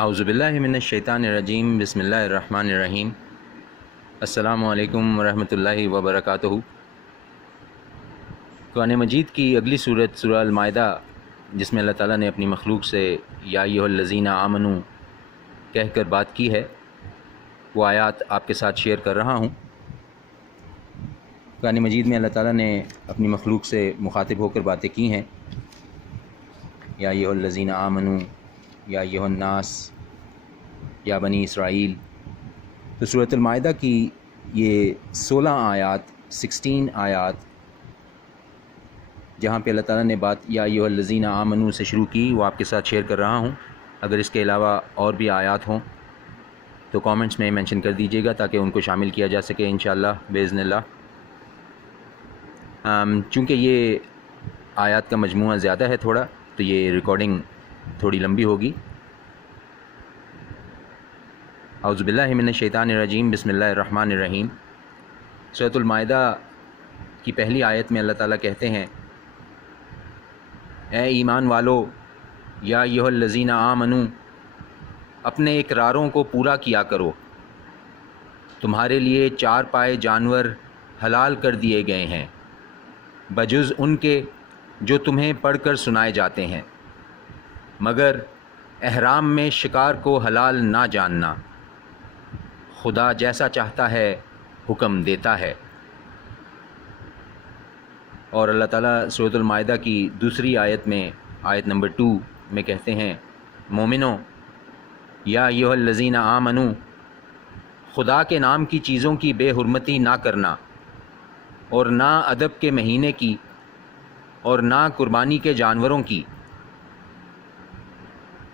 اعوذ باللہ من الشیطان الرجیم، بسم اللہ الرحمن الرحیم۔ السلام علیکم ورحمۃ اللہ وبرکاتہ۔ قرآن مجید کی اگلی صورت سورہ المائدہ، جس میں اللہ تعالیٰ نے اپنی مخلوق سے یا ایھا الذین آمنوا کہہ کر بات کی ہے، وہ آیات آپ کے ساتھ شیئر کر رہا ہوں۔ قرآن مجید میں اللہ تعالیٰ نے اپنی مخلوق سے مخاطب ہو کر باتیں کی ہیں، یا ایھا الذین آمنوا، یا ایھا الناس، یا بنی اسرائیل۔ تو سورۃ المائدہ کی یہ 16 آیات جہاں پہ اللہ تعالیٰ نے بات یا ایھا الذین آمنوا سے شروع کی، وہ آپ کے ساتھ شیئر کر رہا ہوں۔ اگر اس کے علاوہ اور بھی آیات ہوں تو کامنٹس میں مینشن کر دیجیے گا تاکہ ان کو شامل کیا جا سکے انشاءاللہ باذن اللہ۔ چونکہ یہ آیات کا مجموعہ زیادہ ہے تھوڑا، تو یہ ریکارڈنگ تھوڑی لمبی ہوگی۔ اعوذ باللہ من الشیطان الرجیم، بسم اللہ الرحمن الرحیم۔ سورۃ المائدہ کی پہلی آیت میں اللہ تعالیٰ کہتے ہیں، اے ایمان والو، یا ایھا الذین آمنوا، اپنے اقراروں کو پورا کیا کرو، تمہارے لیے 4 پائے جانور حلال کر دیے گئے ہیں بجز ان کے جو تمہیں پڑھ کر سنائے جاتے ہیں، مگر احرام میں شکار کو حلال نہ جاننا، خدا جیسا چاہتا ہے حکم دیتا ہے۔ اور اللہ تعالیٰ سورۃ المائدہ کی دوسری آیت میں، آیت نمبر 2 میں کہتے ہیں، مومنو، یا ایھا الذین آمنوا، خدا کے نام کی چیزوں کی بے حرمتی نہ کرنا، اور نہ ادب کے مہینے کی، اور نہ قربانی کے جانوروں کی،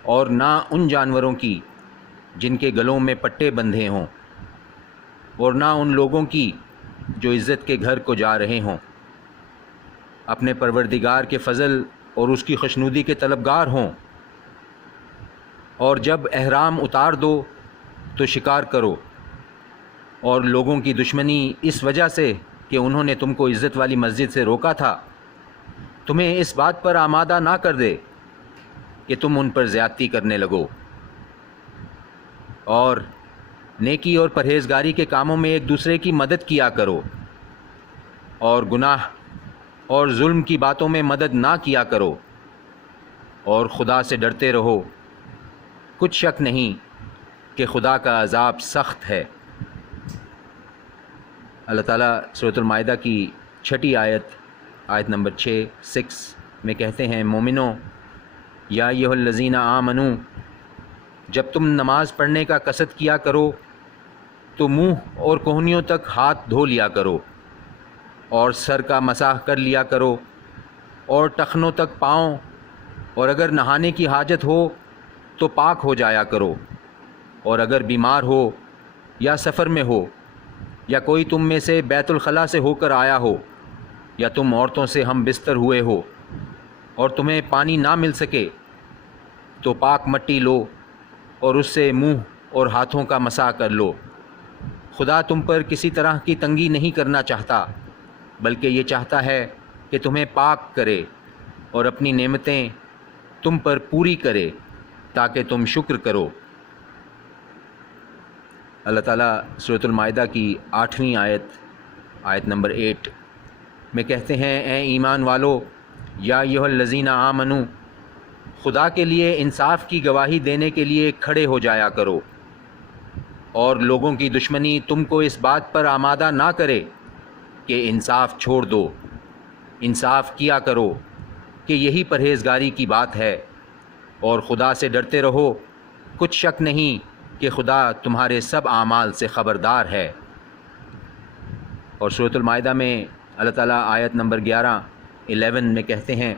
اور نہ ان جانوروں کی جن کے گلوں میں پٹے بندھے ہوں، اور نہ ان لوگوں کی جو عزت کے گھر کو جا رہے ہوں، اپنے پروردگار کے فضل اور اس کی خوشنودی کے طلبگار ہوں، اور جب احرام اتار دو تو شکار کرو، اور لوگوں کی دشمنی اس وجہ سے کہ انہوں نے تم کو عزت والی مسجد سے روکا تھا، تمہیں اس بات پر آمادہ نہ کر دے کہ تم ان پر زیادتی کرنے لگو، اور نیکی اور پرہیزگاری کے کاموں میں ایک دوسرے کی مدد کیا کرو، اور گناہ اور ظلم کی باتوں میں مدد نہ کیا کرو، اور خدا سے ڈرتے رہو، کچھ شک نہیں کہ خدا کا عذاب سخت ہے۔ اللہ تعالیٰ سورۃ المائدہ کی 6 آیت، آیت نمبر 6 میں کہتے ہیں، مومنو، یا ایھا الذین آمنوا، جب تم نماز پڑھنے کا قصد کیا کرو تو منہ اور کہنیوں تک ہاتھ دھو لیا کرو، اور سر کا مسح کر لیا کرو، اور ٹخنوں تک پاؤں، اور اگر نہانے کی حاجت ہو تو پاک ہو جایا کرو، اور اگر بیمار ہو یا سفر میں ہو، یا کوئی تم میں سے بیت الخلاء سے ہو کر آیا ہو، یا تم عورتوں سے ہم بستر ہوئے ہو اور تمہیں پانی نہ مل سکے، تو پاک مٹی لو اور اس سے منہ اور ہاتھوں کا مسح کر لو۔ خدا تم پر کسی طرح کی تنگی نہیں کرنا چاہتا، بلکہ یہ چاہتا ہے کہ تمہیں پاک کرے اور اپنی نعمتیں تم پر پوری کرے تاکہ تم شکر کرو۔ اللہ تعالیٰ سورۃ المائدہ کی 8ویں آیت، آیت نمبر 8 میں کہتے ہیں، اے ایمان والو، یا ایھا الذین آمنوا، خدا کے لیے انصاف کی گواہی دینے کے لیے کھڑے ہو جایا کرو، اور لوگوں کی دشمنی تم کو اس بات پر آمادہ نہ کرے کہ انصاف چھوڑ دو، انصاف کیا کرو کہ یہی پرہیزگاری کی بات ہے، اور خدا سے ڈرتے رہو، کچھ شک نہیں کہ خدا تمہارے سب اعمال سے خبردار ہے۔ اور سورۃ المائدہ میں اللہ تعالیٰ آیت نمبر 11 میں کہتے ہیں،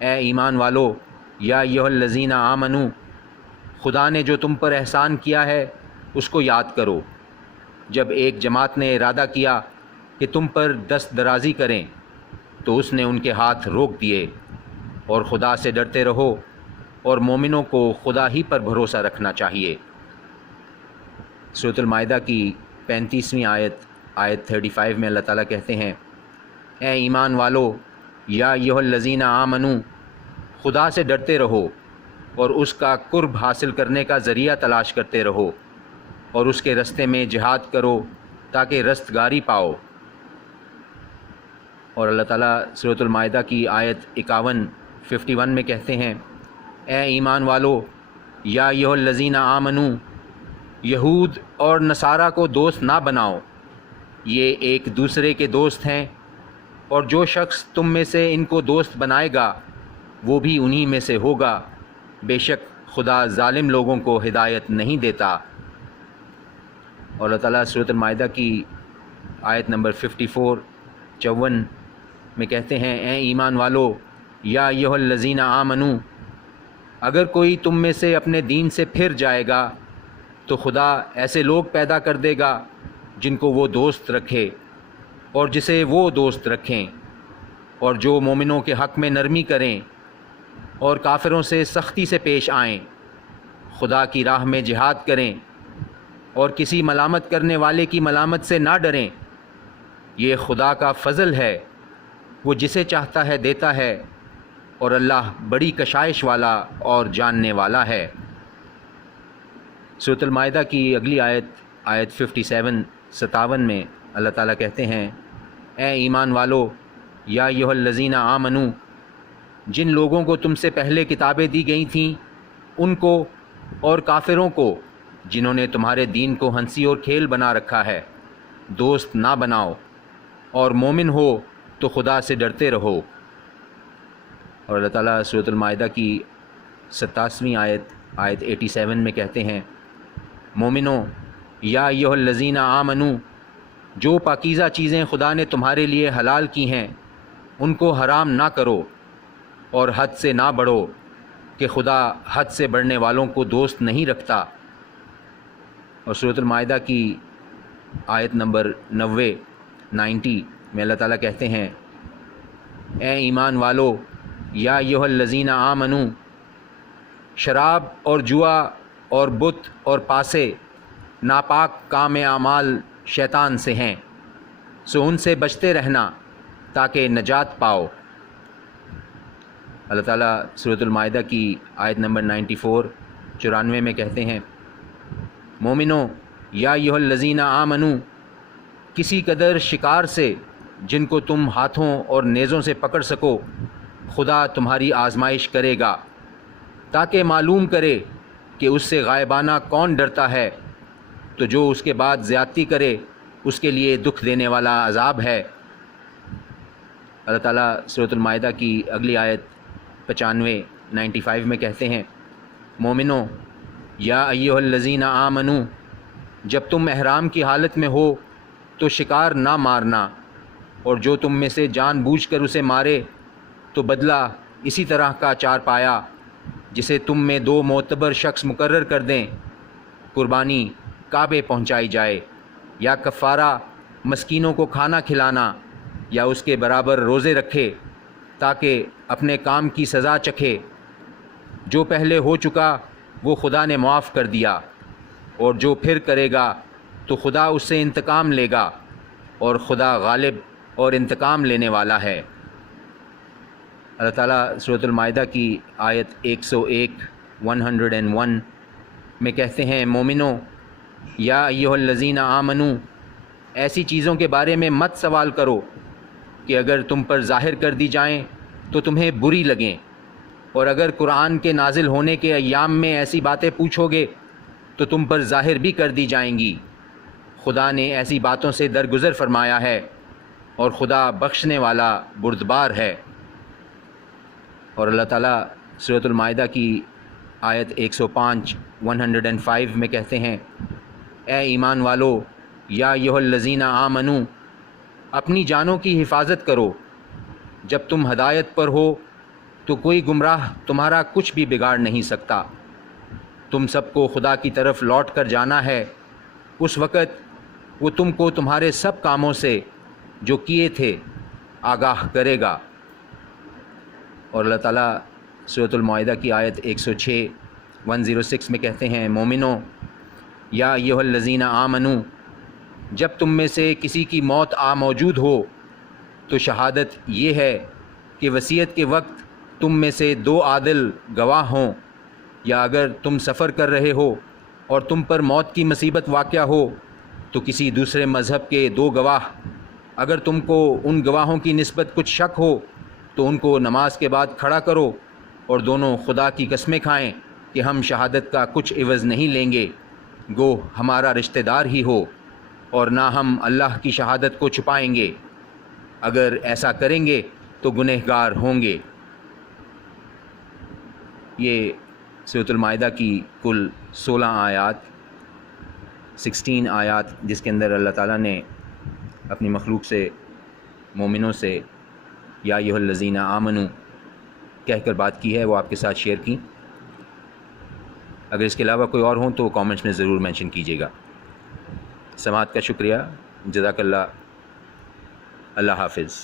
اے ایمان والو، یا ایھا الذین آمنوا، خدا نے جو تم پر احسان کیا ہے اس کو یاد کرو، جب ایک جماعت نے ارادہ کیا کہ تم پر دست درازی کریں تو اس نے ان کے ہاتھ روک دیے، اور خدا سے ڈرتے رہو، اور مومنوں کو خدا ہی پر بھروسہ رکھنا چاہیے۔ سورۃ المائدہ کی 35ویں آیت، آیت 35 میں اللہ تعالیٰ کہتے ہیں، اے ایمان والو، یا ایھا الذین آمنوا، خدا سے ڈرتے رہو، اور اس کا قرب حاصل کرنے کا ذریعہ تلاش کرتے رہو اور اس کے رستے میں جہاد کرو تاکہ رستگاری پاؤ۔ اور اللہ تعالیٰ سورۃ المائدہ کی آیت 51 میں کہتے ہیں، اے ایمان والو، یا ایھا الذین آمنو، یہود اور نصارہ کو دوست نہ بناؤ، یہ ایک دوسرے کے دوست ہیں، اور جو شخص تم میں سے ان کو دوست بنائے گا وہ بھی انہی میں سے ہوگا، بے شک خدا ظالم لوگوں کو ہدایت نہیں دیتا۔ اور اللہ تعالیٰ سورۃ المائدہ کی آیت نمبر 54 میں کہتے ہیں، اے ایمان والو، یا ایھا الذین آمنو، اگر کوئی تم میں سے اپنے دین سے پھر جائے گا تو خدا ایسے لوگ پیدا کر دے گا جن کو وہ دوست رکھے اور جسے وہ دوست رکھیں، اور جو مومنوں کے حق میں نرمی کریں اور کافروں سے سختی سے پیش آئیں، خدا کی راہ میں جہاد کریں اور کسی ملامت کرنے والے کی ملامت سے نہ ڈریں۔ یہ خدا کا فضل ہے، وہ جسے چاہتا ہے دیتا ہے، اور اللہ بڑی کشائش والا اور جاننے والا ہے۔ سورۃ المائدہ کی اگلی آیت 57 میں اللہ تعالیٰ کہتے ہیں، اے ایمان والو، یا ایھا الذین آمنو، جن لوگوں کو تم سے پہلے کتابیں دی گئی تھیں ان کو اور کافروں کو جنہوں نے تمہارے دین کو ہنسی اور کھیل بنا رکھا ہے دوست نہ بناؤ، اور مومن ہو تو خدا سے ڈرتے رہو۔ اور اللہ تعالیٰ سورۃ المائدہ کی 87 آیت 87 میں کہتے ہیں، مومنو، یا ایھا الذین آمنو، جو پاکیزہ چیزیں خدا نے تمہارے لیے حلال کی ہیں ان کو حرام نہ کرو اور حد سے نہ بڑھو، کہ خدا حد سے بڑھنے والوں کو دوست نہیں رکھتا۔ اور سورۃ المائدہ کی آیت نمبر 90 میں اللہ تعالیٰ کہتے ہیں، اے ایمان والو، یا ایھا الذین آمنو، شراب اور جوا اور بت اور پاسے ناپاک کام اعمال شیطان سے ہیں، سو ان سے بچتے رہنا تاکہ نجات پاؤ۔ اللہ تعالیٰ سورۃ المائدہ کی آیت نمبر 94 میں کہتے ہیں، مومنو، یا ایھا الذین آمنو، کسی قدر شکار سے جن کو تم ہاتھوں اور نیزوں سے پکڑ سکو خدا تمہاری آزمائش کرے گا، تاکہ معلوم کرے کہ اس سے غائبانہ کون ڈرتا ہے، تو جو اس کے بعد زیادتی کرے اس کے لیے دکھ دینے والا عذاب ہے۔ اللہ تعالیٰ سورۃ المائدہ کی اگلی آیت 95 میں کہتے ہیں، مومنو، یا ایھا الذین آمنو، جب تم احرام کی حالت میں ہو تو شکار نہ مارنا، اور جو تم میں سے جان بوجھ کر اسے مارے تو بدلہ اسی طرح کا چار پایا جسے تم میں 2 معتبر شخص مقرر کر دیں، قربانی کعبے پہنچائی جائے، یا کفارہ مسکینوں کو کھانا کھلانا، یا اس کے برابر روزے رکھے تاکہ اپنے کام کی سزا چکھے۔ جو پہلے ہو چکا وہ خدا نے معاف کر دیا، اور جو پھر کرے گا تو خدا اس سے انتقام لے گا، اور خدا غالب اور انتقام لینے والا ہے۔ اللہ تعالیٰ سورۃ المائدہ کی آیت 101 میں کہتے ہیں، مومنو، یا ایھا الذین آمنو، ایسی چیزوں کے بارے میں مت سوال کرو کہ اگر تم پر ظاہر کر دی جائیں تو تمہیں بری لگیں، اور اگر قرآن کے نازل ہونے کے ایام میں ایسی باتیں پوچھو گے تو تم پر ظاہر بھی کر دی جائیں گی۔ خدا نے ایسی باتوں سے درگزر فرمایا ہے، اور خدا بخشنے والا بردبار ہے۔ اور اللہ تعالیٰ سورۃ المائدہ کی آیت 105 میں کہتے ہیں، اے ایمان والو، یا ایھا الذین آمنو، اپنی جانوں کی حفاظت کرو، جب تم ہدایت پر ہو تو کوئی گمراہ تمہارا کچھ بھی بگاڑ نہیں سکتا۔ تم سب کو خدا کی طرف لوٹ کر جانا ہے، اس وقت وہ تم کو تمہارے سب کاموں سے جو کیے تھے آگاہ کرے گا۔ اور اللہ تعالیٰ سورۃ المائدہ کی آیت 106 میں کہتے ہیں، مومنو، یا ایھا الذین آمنو، جب تم میں سے کسی کی موت موجود ہو تو شہادت یہ ہے کہ وصیت کے وقت تم میں سے 2 عادل گواہ ہوں، یا اگر تم سفر کر رہے ہو اور تم پر موت کی مصیبت واقع ہو تو کسی دوسرے مذہب کے 2 گواہ، اگر تم کو ان گواہوں کی نسبت کچھ شک ہو تو ان کو نماز کے بعد کھڑا کرو اور دونوں خدا کی قسمیں کھائیں کہ ہم شہادت کا کچھ عوض نہیں لیں گے، گو ہمارا رشتہ دار ہی ہو، اور نہ ہم اللہ کی شہادت کو چھپائیں گے، اگر ایسا کریں گے تو گنہگار ہوں گے۔ یہ سورۃ المائدہ کی کل 16 آیات، 16 آیات، جس کے اندر اللہ تعالیٰ نے اپنی مخلوق سے، مومنوں سے یا ایھا الذین آمنوا کہہ کر بات کی ہے، وہ آپ کے ساتھ شیئر کی۔ اگر اس کے علاوہ کوئی اور ہوں تو کامنٹس میں ضرور مینشن کیجیے گا۔ سماعت کا شکریہ، جزاک اللہ، اللہ حافظ۔